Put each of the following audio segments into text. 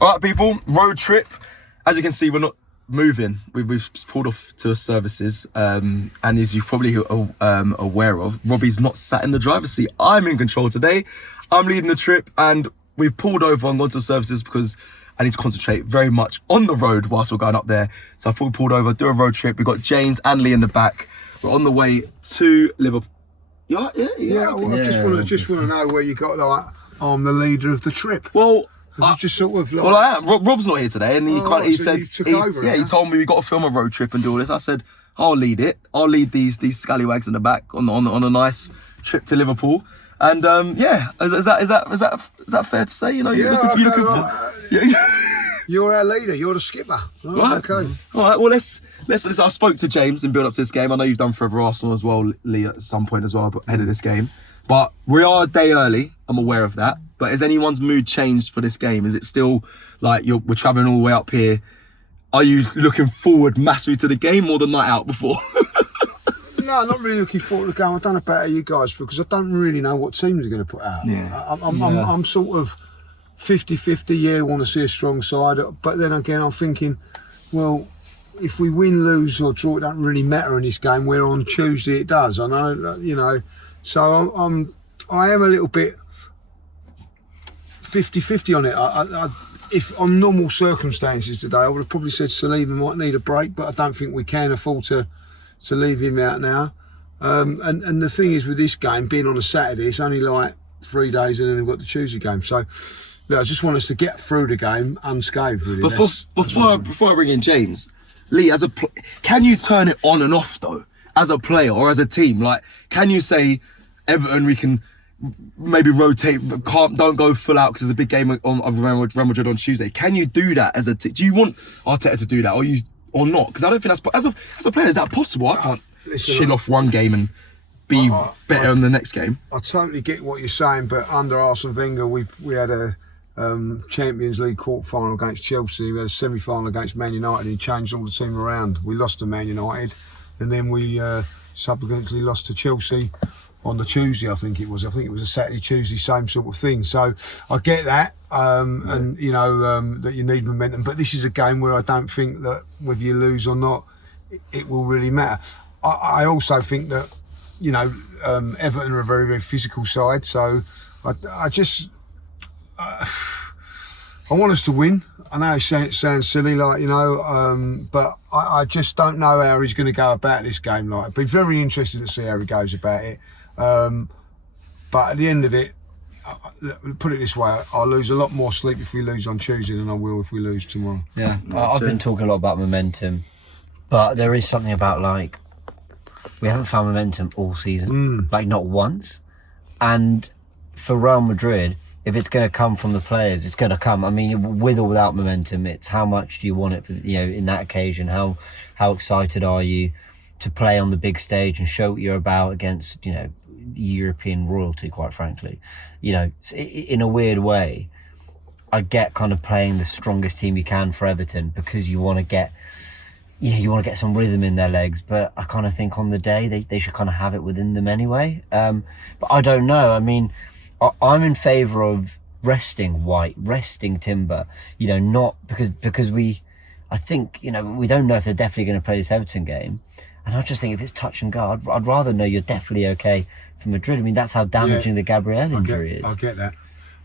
All right, people, road trip. As you can see, we're not moving. We've pulled off to services, and as you're probably aware of, Robbie's not sat in the driver's seat. I'm in control today. I'm leading the trip, and we've pulled over and gone to services because I need to concentrate very much on the road whilst we're going up there. So I thought we pulled over, do a road trip. We've got James and Lee in the back. We're on the way to Liverpool. Yeah. Well, I just want to know where you got like, I'm the leader of the trip. Well, just sort of like... Well, I am. Rob's not here today, and he so said, he told me we got to film a road trip and do all this. I said, I'll lead it. I'll lead these scallywags in the back on a nice trip to Liverpool. And is that fair to say? You know, you're looking for. You're our leader. You're the skipper. Right. Okay. All right. Well, let's. I spoke to James in build up to this game. I know you've done Forever Arsenal as well, Lee, at some point as well, ahead of this game. But we are a day early. I'm aware of that. But has anyone's mood changed for this game? Is it still like we're travelling all the way up here? Are you looking forward massively to the game or the night out before? No, I'm not really looking forward to the game. I don't know about how you guys feel because I don't really know what teams are going to put out. Yeah. I'm sort of 50-50. Yeah, want to see a strong side, but then again, I'm thinking, well, if we win, lose or draw, it doesn't really matter in this game. Where on Tuesday it does. I know, you know. So I am a little bit 50-50 on it. If on normal circumstances today, I would have probably said Saliba might need a break, but I don't think we can afford to leave him out now. And the thing is with this game, being on a Saturday, it's only like 3 days and then we've got the Tuesday game. So look, I just want us to get through the game unscathed, really. Before I bring in James, Lee, can you turn it on and off though, as a player or as a team? Like, can you say, Everton, we can maybe rotate, don't go full out because there's a big game of Real Madrid on Tuesday? Can you do that as a team? Do you want Arteta to do that or not? Because I don't think that's as a player, is that possible? I can't chill off one game and be better in the next game. I totally get what you're saying, but under Arsene Wenger, we had a Champions League quarter-final against Chelsea. We had a semi-final against Man United, and he changed all the team around. We lost to Man United, and then we subsequently lost to Chelsea on the Tuesday, I think it was a Saturday, Tuesday, same sort of thing. So I get that, and you know that you need momentum. But this is a game where I don't think that whether you lose or not, it will really matter. I also think that, you know, Everton are a very, very physical side. So I just I want us to win. I know it sounds silly, like, you know, but I just don't know how he's going to go about this game. Like, I'd be very interested to see how he goes about it. But at the end of it, put it this way, I'll lose a lot more sleep if we lose on Tuesday than I will if we lose tomorrow. Yeah, I've been talking a lot about momentum, but there is something about, like, we haven't found momentum all season, like not once. And for Real Madrid, if it's going to come from the players, it's going to come. I mean, with or without momentum, it's how much do you want it for, you know, in that occasion? How excited are you to play on the big stage and show what you're about against, you know, European royalty, quite frankly? You know, in a weird way, I get kind of playing the strongest team you can for Everton because you want to get some rhythm in their legs, but I kind of think on the day they should kind of have it within them anyway. But I don't know. I mean, I'm in favour of resting White, resting Timber, you know, not because I think, you know, we don't know if they're definitely going to play this Everton game. And I just think if it's touch and go, I'd rather know you're definitely okay for Madrid. I mean, that's how damaging the Gabriel injury is. I get that.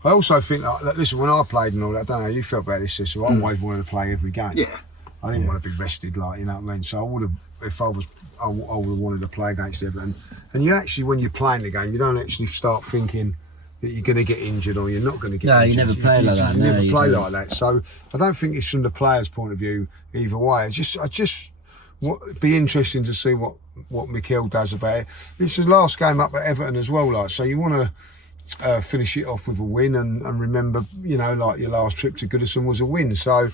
I also think, like, listen, when I played and all that, I don't know how you felt about this, so I always wanted to play every game. Yeah. I didn't want to be rested, like, you know what I mean? So I would have, I would have wanted to play against Everton. And you actually, when you're playing the game, you don't actually start thinking that you're going to get injured or you're not going to get injured. No, you never play like that. You never play like that. So I don't think it's from the player's point of view either way. I just be interesting to see what Mikel does about it. It's his last game up at Everton as well, like, so you want to finish it off with a win and remember, you know, like your last trip to Goodison was a win. So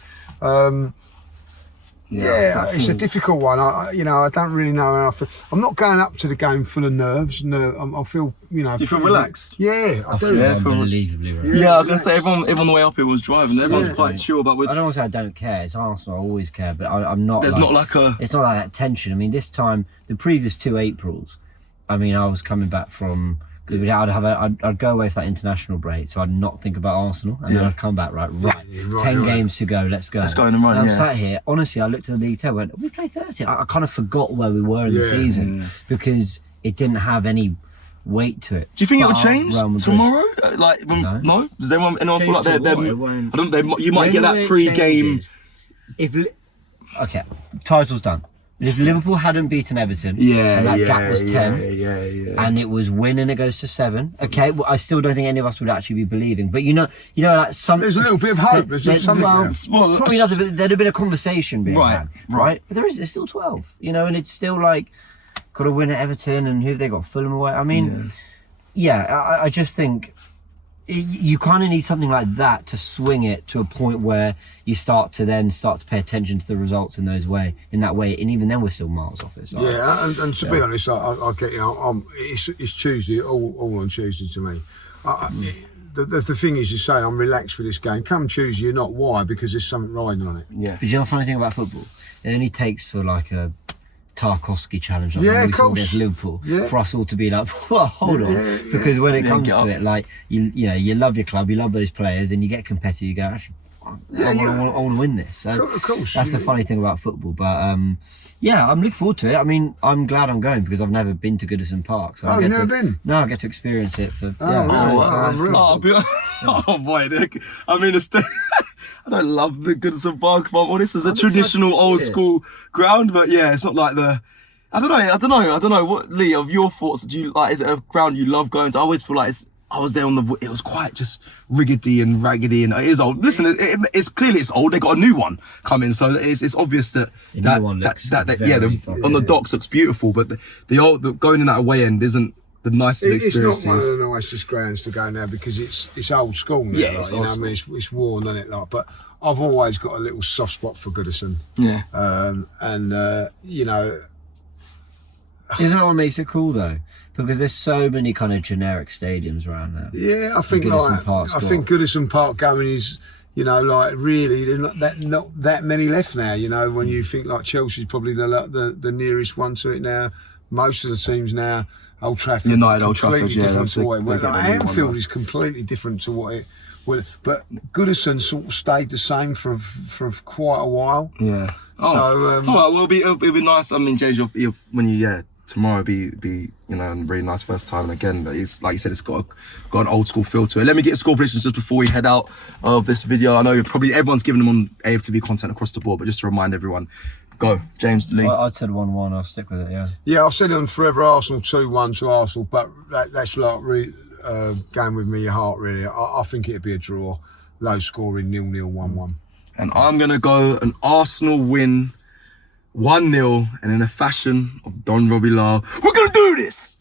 yeah, it's a difficult one. I don't really know how I feel. I'm not going up to the game full of nerves. No, I feel, you know. Do you feel relaxed? Yeah, I do. Yeah, unbelievably relaxed. Yeah, I was going to say, everyone on the way up here was driving. Everyone's quite chill, but I don't want to say I don't care. It's Arsenal, I always care, but I'm not. There's not like a. It's not like that tension. I mean, this time, the previous 2 Aprils, I mean, I was coming back from Because I'd go away for that international break, so I'd not think about Arsenal, and then I'd come back, right, 10 games to go, let's go. Let's go in and run, I'm sat here, honestly, I looked at the league table, went, we played 30. I kind of forgot where we were in the season because it didn't have any weight to it. Do you think it'll change tomorrow? No? Does anyone feel like they're you might get that pre-game... Okay, title's done. But if Liverpool hadn't beaten Everton, and that gap was 10, and it was win and it goes to 7, okay, well, I still don't think any of us would actually be believing. But you know, like some... There's a little bit of hope. There's probably nothing, but there'd have been a conversation being had, right? But there's still 12, you know, and it's still like, got to win at Everton, and who have they got? Fulham away. I mean, I just think you kind of need something like that to swing it to a point where you start to pay attention to the results in that way, and even then we're still miles off it. So and to be honest, I get it's Tuesday, all on Tuesday to me. The thing is, you say I'm relaxed for this game. Come Tuesday, you're not. Why? Because there's something riding on it. Yeah. But you know the funny thing about football? It only takes for like a Tarkovsky challenge, like of we saw course, against Liverpool, for us all to be like, well, hold on, because when it comes to it, like you love your club, you love those players, and you get competitive. You go, actually, I want to win this. So of course, that's the funny thing about football. But I'm looking forward to it. I mean, I'm glad I'm going because I've never been to Goodison Park. So you've never been? No, I get to experience it for. Oh boy, I mean, I don't love the Goodison Park, if I'm honest. It's a traditional old school ground, but it's not like the... I don't know. What, Lee, of your thoughts, do you like, is it a ground you love going to? I always feel like I was there it was quite just riggedy and raggedy, and it is old. Listen, it's clearly it's old. They got a new one coming, so it's obvious that the new one looks on the docks looks beautiful, but the going in that away end isn't the nicest experiences. It's not one of the nicest grounds to go now because it's old school now. Yeah, it's old school. I mean, it's worn, isn't it? Like, but I've always got a little soft spot for Goodison. Yeah. You know. Isn't that what makes it cool though? Because there's so many kind of generic stadiums around there. Yeah, I think Goodison Park going is, you know, like really there's not that many left now. You know, when you think like Chelsea's probably the nearest one to it now. Most of the teams now, Old Trafford, completely different to what it was. Anfield is completely different to what it was. But Goodison sort of stayed the same for quite a while. Yeah. It'll be nice. I mean, James, when tomorrow be a really nice first time again. But it's like you said, it's got an old school feel to it. Let me get a score predictions just before we head out of this video. I know probably everyone's giving them on AFTV content across the board, but just to remind everyone, go, James, Lee. I'd said 1-1. I'll stick with it. Yeah. Yeah, I've said it on Forever Arsenal 2-1 to Arsenal, but that's like going with me your heart really. I think it'd be a draw, low scoring 0-0, 1-1. And I'm gonna go an Arsenal win 1-0, and in a fashion of Don Robbie Lyle, we're gonna do this!